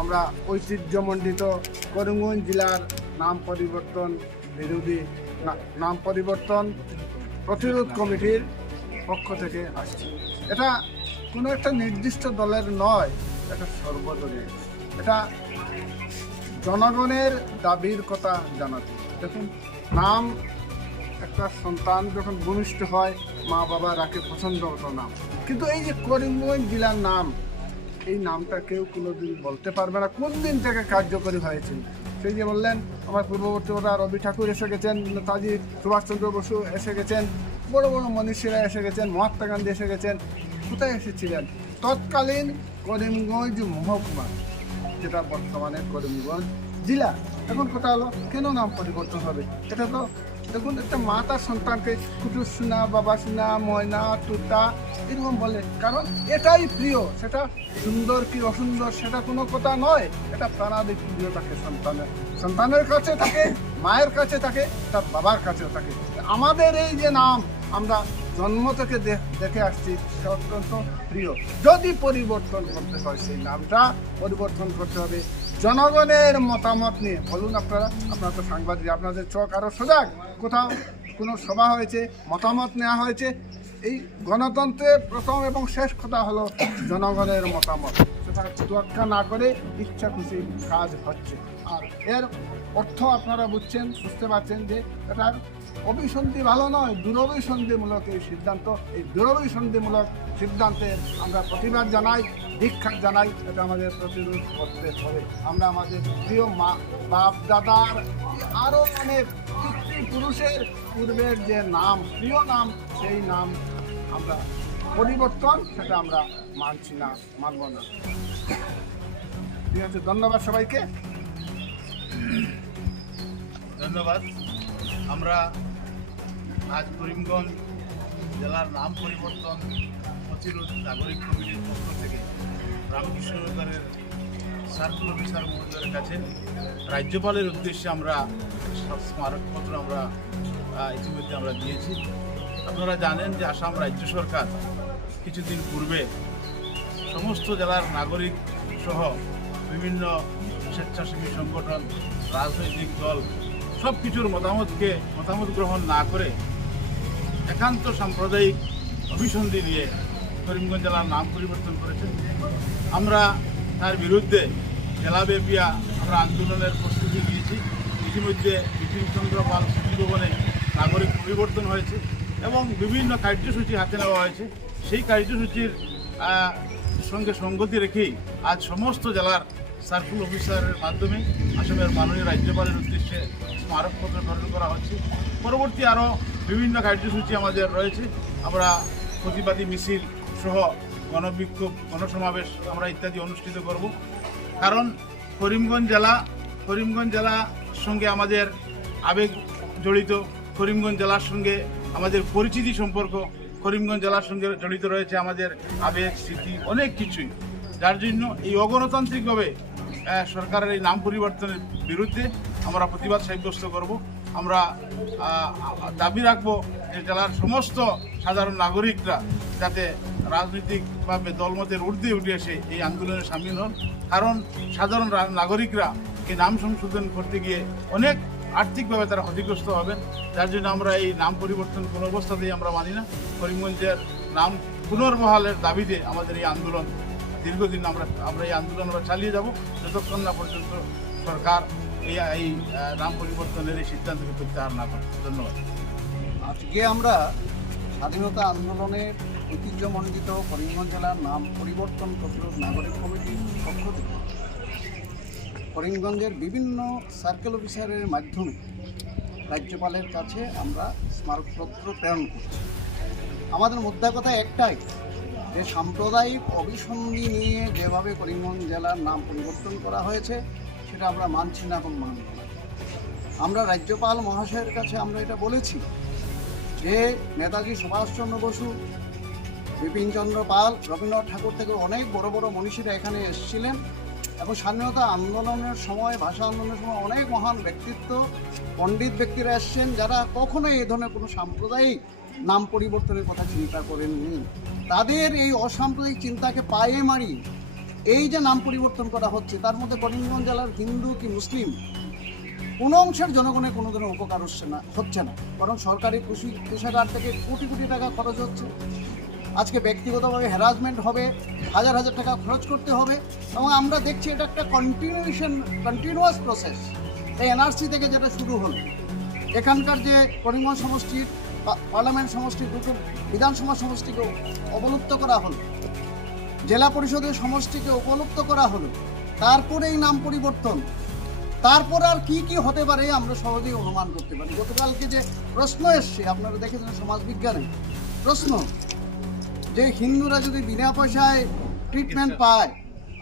আমরা ঐতিহ্যমণ্ডিত করিমগঞ্জ জেলার নাম পরিবর্তন বিরোধী নাম পরিবর্তন প্রতিরোধ কমিটির পক্ষ থেকে আসছে। এটা কোনো একটা নির্দিষ্ট দলের নয়, এটা সর্বদলীয়। এটা জনগণের দাবির কথা জানাতে। দেখুন, নাম একটা সন্তান যখন ভূমিষ্ঠ হয় মা বাবা রাখে পছন্দ মতো নাম। কিন্তু এই যে করিমগঞ্জ জেলার নাম এই নামটা কেউ কোনোদিন বলতে পারবে না। কোন দিন থেকে কার্যকরী হয়েছে? সেই যে বললেন, আমার পূর্ববর্তী ওরা রবি ঠাকুর এসে গেছেন, নেতাজি সুভাষচন্দ্র বসু এসে গেছেন, বড় বড় মনীষীরা এসে গেছেন, মহাত্মা গান্ধী এসে গেছেন, কোথায় এসেছিলেন? তৎকালীন করিমগঞ্জ মহকুমা, যেটা বর্তমানে করিমগঞ্জ জেলা এখন কথা হলো, কেন নাম পরিবর্তন হবে? এটা তো দেখুন, একটা মা তার সন্তানকে কুটুর সোনা, বাবা সোনা, ময়না টুটা এরকম বলে। কারণ এটাই প্রিয়, সেটা সুন্দর কি অসুন্দর, সেটা কোনো কথা নয়। এটা প্রাণাদিক প্রিয় থাকে সন্তানের। সন্তানের কাছে থাকে, মায়ের কাছে থাকে তার বাবার কাছেও থাকে। আমাদের এই যে নাম, আমরা জন্ম থেকে দেখে আসছি সেটা অত্যন্ত প্রিয়। যদি পরিবর্তন করতে হয়, সেই নামটা পরিবর্তন করতে হবে। জনগণের মতামত নিয়ে। বলুন আপনারা আপনারা তো সাংবাদিক, আপনাদের চোখ আরও সজাগ কোথাও কোনো সভা হয়েছে, মতামত নেওয়া হয়েছে। এই গণতন্ত্রের প্রথম এবং শেষ কথা হলো জনগণের মতামত। সেটা তোয়াক্কা না করে ইচ্ছা খুশি কাজ হচ্ছে। আর এর অর্থ আপনারা বুঝছেন, বুঝতে পারছেন যে এটার অভিসন্ধি ভালো নয়, দুরভিসন্ধিমূলক এই সিদ্ধান্ত। এই দুরভিসন্ধিমূলক সিদ্ধান্তের আমরা প্রতিবাদ জানাই, দীক্ষা জানাই, এটা আমাদের প্রতিরোধ করতে হবে। আমরা আমাদের প্রিয় মা, বাপ, দাদার আরও অনেক পিতৃপুরুষের পূর্বের যে নাম, প্রিয় নাম, সেই নাম আমরা পরিবর্তন, সেটা আমরা মানছি না, মানব না। ঠিক আছে, ধন্যবাদ সবাইকে। ধন্যবাদ। আমরা আজ করিমগঞ্জ জেলার নাম পরিবর্তন প্রতিরোধ নাগরিক কমিটির পক্ষ থেকে রামকৃষ্ণ নগরের সার্কুল অফিসার মহোদয়ের কাছে রাজ্যপালের উদ্দেশ্যে আমরা স্মারকপত্র আমরা ইতিমধ্যে আমরা দিয়েছি। আপনারা জানেন যে আসাম রাজ্য সরকার কিছুদিন পূর্বে সমস্ত জেলার নাগরিক সহ বিভিন্ন স্বেচ্ছাসেবী সংগঠন, রাজনৈতিক দল সব কিছুর মতামতকে মতামত গ্রহণ না করে একান্ত সাম্প্রদায়িক অভিসন্ধি নিয়ে করিমগঞ্জ জেলার নাম পরিবর্তন করেছেন। আমরা তার বিরুদ্ধে জেলাব্যাপিয়া আমরা আন্দোলনের প্রস্তুতি নিয়েছি। ইতিমধ্যে বিপিনচন্দ্র পাল ভবনে নাগরিক পরিবর্তন হয়েছে এবং বিভিন্ন কার্যসূচি হাতে নেওয়া হয়েছে। সেই কার্যসূচির সঙ্গে সঙ্গতি রেখেই আজ সমস্ত জেলার সার্কুল অফিসারের মাধ্যমে আসামের মাননীয় রাজ্যপালের উদ্দেশ্যে স্মারকপত্র গ্রহণ করা হচ্ছে। পরবর্তী আরও বিভিন্ন কার্যসূচি আমাদের রয়েছে। আমরা প্রতিবাদী মিছিল সহ গণবিক্ষোভ, গণসমাবেশ আমরা ইত্যাদি অনুষ্ঠিত করব। কারণ করিমগঞ্জ জেলা, করিমগঞ্জ জেলার সঙ্গে আমাদের আবেগ জড়িত, করিমগঞ্জ জেলার সঙ্গে আমাদের পরিচিতি সম্পর্ক, করিমগঞ্জ জেলার সঙ্গে জড়িত রয়েছে আমাদের আবেগ, স্মৃতি, অনেক কিছুই। যার জন্য এই অগণতান্ত্রিকভাবে সরকারের এই নাম পরিবর্তনের বিরুদ্ধে আমরা প্রতিবাদ সাব্যস্ত করব। আমরা দাবি রাখব যে জেলার সমস্ত সাধারণ নাগরিকরা যাতে রাজনৈতিকভাবে দলমতের ঊর্ধ্বে উঠে এসে এই আন্দোলনে সামিল হন। কারণ সাধারণ নাগরিকরা এই নাম সংশোধন করতে গিয়ে অনেক আর্থিকভাবে তারা ক্ষতিগ্রস্ত হবেন। যার জন্য আমরা এই নাম পরিবর্তন কোনো অবস্থাতেই আমরা মানি না। করিমগঞ্জের নাম পুনর্বহালের দাবিতে আমাদের এই আন্দোলন, দীর্ঘদিন আমরা আমরা এই আন্দোলন আমরা চালিয়ে যাব। যতক্ষণ না পর্যন্ত সরকার এই নাম পরিবর্তনের এই সিদ্ধান্তকে প্রত্যাহার না করে। ধন্যবাদ। আজকে আমরা স্বাধীনতা আন্দোলনের ঐতিহ্যমণ্ডিত করিমগঞ্জ জেলার নাম পরিবর্তন প্রতিরোধ নাগরিক কমিটির পক্ষ থেকে করিমগঞ্জের বিভিন্ন সার্কেল অফিসারের মাধ্যমে রাজ্যপালের কাছে আমরা স্মারকপত্র প্রেরণ করছি। আমাদের মুদ্রা কথা একটাই, যে সাম্প্রদায়িক অভিসন্ধি নিয়ে যেভাবে করিমগঞ্জ জেলার নাম পরিবর্তন করা হয়েছে সেটা আমরা মানছি না এবং মানব না। আমরা রাজ্যপাল মহাশয়ের কাছে আমরা এটা বলেছি যে, নেতাজি সুভাষচন্দ্র বসু, বিপিনচন্দ্র পাল, রবীন্দ্রনাথ ঠাকুর থেকে অনেক বড় বড় মনীষীরা এখানে এসেছিলেন এবং স্বাধীনতা আন্দোলনের সময়, ভাষা আন্দোলনের সময় অনেক মহান ব্যক্তিত্ব, পণ্ডিত ব্যক্তিরা এসছেন যারা কখনোই এই ধরনের কোনো সাম্প্রদায়িক নাম পরিবর্তনের কথা চিন্তা করেননি। তাদের এই অসাম্প্রদায়িক চিন্তাকে পায়ে মারি এই যে নাম পরিবর্তন করা হচ্ছে, তার মধ্যে করিমগঞ্জ জেলার হিন্দু কি মুসলিম? কোনো অংশের জনগণের কোনো ধরনের উপকার হচ্ছে না হচ্ছে না। বরং সরকারি কৃষি কোষাগার থেকে কোটি কোটি টাকা খরচ হচ্ছে। আজকে ব্যক্তিগতভাবে হ্যারাসমেন্ট হবে, হাজার হাজার টাকা খরচ করতে হবে এবং আমরা দেখছি এটা একটা কন্টিনিউশন কন্টিনিউয়াস প্রসেস এই এনআরসি থেকে যেটা শুরু হলো, এখানকার যে করিমগঞ্জ সমষ্টির পার্লামেন্ট সমষ্টির দুটো বিধানসভা সমষ্টিকে অবলুপ্ত করা হলো। জেলা পরিষদের সমষ্টিকে উপলব্ধ করা হলো। তারপরে এই নাম পরিবর্তন। তারপর আর কি কি হতে পারে আমরা সহজেই অনুমান করতে পারি। গতকালকে যে প্রশ্ন এসছে আপনারা দেখেছেন সমাজবিজ্ঞানে প্রশ্ন যে হিন্দুরা যদি বিনা পয়সায় ট্রিটমেন্ট পায়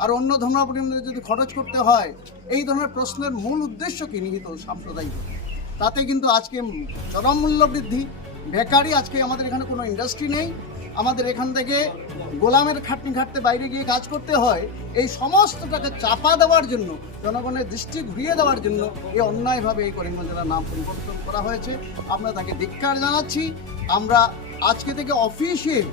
আর অন্য ধর্মাবলম্বীদের যদি খরচ করতে হয় এই ধরনের প্রশ্নের মূল উদ্দেশ্য কি নিহিত সাম্প্রদায়িক? তাতে কিন্তু আজকে চরম মূল্য বৃদ্ধি। বেকারি আজকে আমাদের এখানে কোনো ইন্ডাস্ট্রি নেই। আমাদের এখান থেকে গোলামের খাটনি খাটতে বাইরে গিয়ে কাজ করতে হয়, এই সমস্তটাকে চাপা দেওয়ার জন্য, জনগণের দৃষ্টি ঘুরিয়ে দেওয়ার জন্য এই অন্যায়ভাবে এই করিমগঞ্জ জেলার নাম পরিবর্তন করা হয়েছে। আমরা তাকে ধিক্ষার জানাচ্ছি। আমরা আজকে থেকে অফিসিয়াল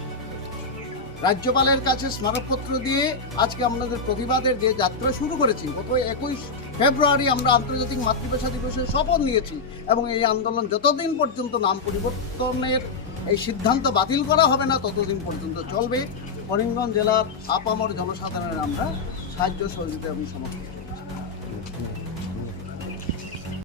রাজ্যপালের কাছে স্মারকপত্র দিয়ে আজকে আমাদের প্রতিবাদের যে যাত্রা শুরু করেছি, গত একুশ ফেব্রুয়ারি আমরা আন্তর্জাতিক মাতৃভাষা দিবসে শপথ নিয়েছি এবং এই আন্দোলন যতদিন পর্যন্ত নাম পরিবর্তনের এই সিদ্ধান্ত বাতিল করা হবে না, ততদিন পর্যন্ত চলবে করিমগঞ্জ জেলার আপামর জনসাধারণের আমরা সাহায্য সহযোগিতা এবং সমর্থন।